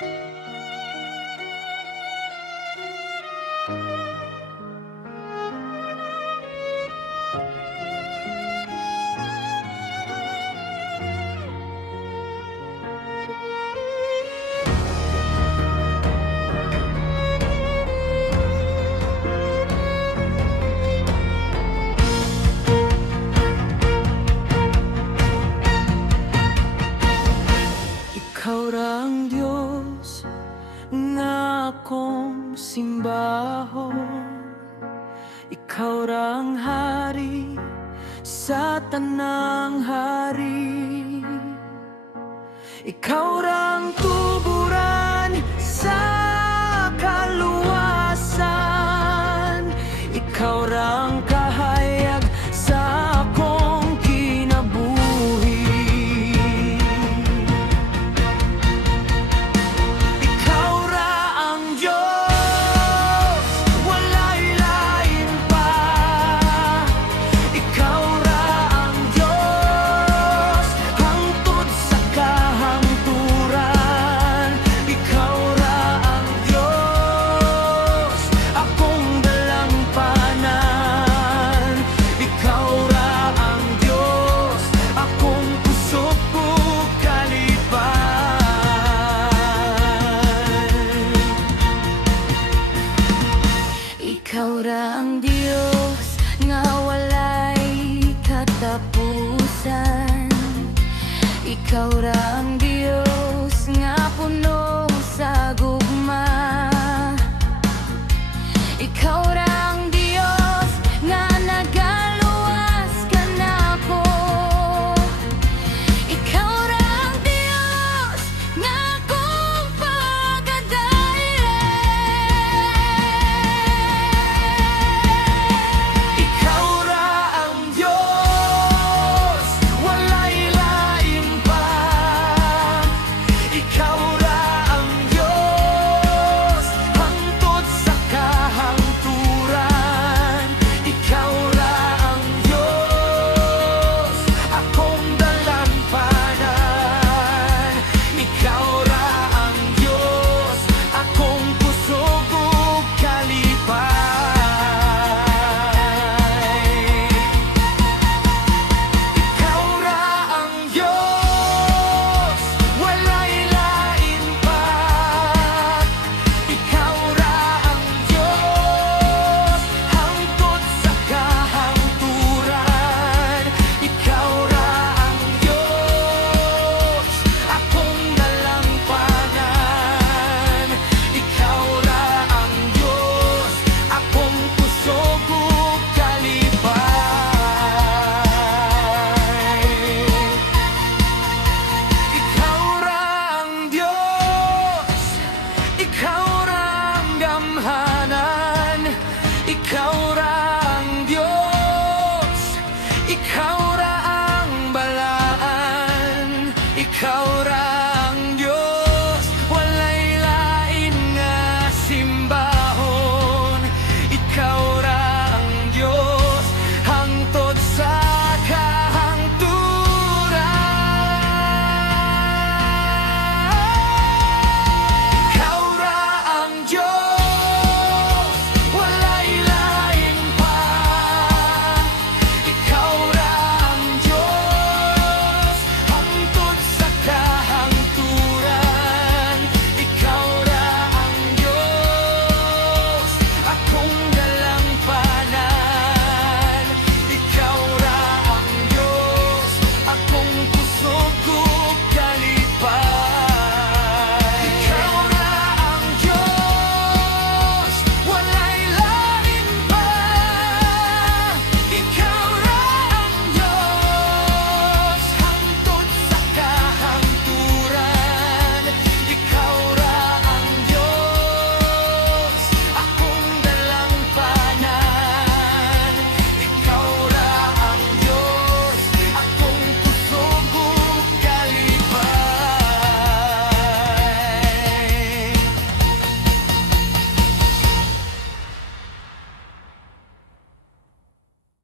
Ikaw rang Diyos nga akong simbahon, Ikaw rang Hari sa tanang hari, Ikaw rang tuburan sa kaluwasan, Ikaw rang kahayag sa akong kinabuhi. Ikaw ra ang Diyos, wala'y lain pa. Ikaw ra ang Diyos, hangtod sa kahangturan. Ikaw ra ang Diyos, akong dalampanan. Ikaw ra ang Diyos, akong pusok ug kalipay. Ikaw ra ang Diyos nga walay katapusan, Ikaw ra ang Diyos nga puno sa gugma, Ikaw ra ang Diyos nga nagaluwas kanako, Ikaw ra ang Diyos nga akong pagadayon. Ikaw ra ang Diyos, wala'y lain pa. Ikaw ra ang Diyos, hangtod sa kahangturan. Ikaw ra ang Diyos, akong dalampanan. Ikaw ra ang Diyos, akong pusog ug kalipay. Ikaw ra ang Diyos, wala'y lain pa. Ikaw ra ang Diyos, hangtod sa kahangturan. Ikaw ra ang Diyos, akong dalampanan. Ikaw ra ang Diyos, akong pusog ug kalipay. Ikaw ra ang Diyos, ikaw ra ang gamhanan, ikaw ra ang Diyos, ikaw ra ang balaan, ikaw ra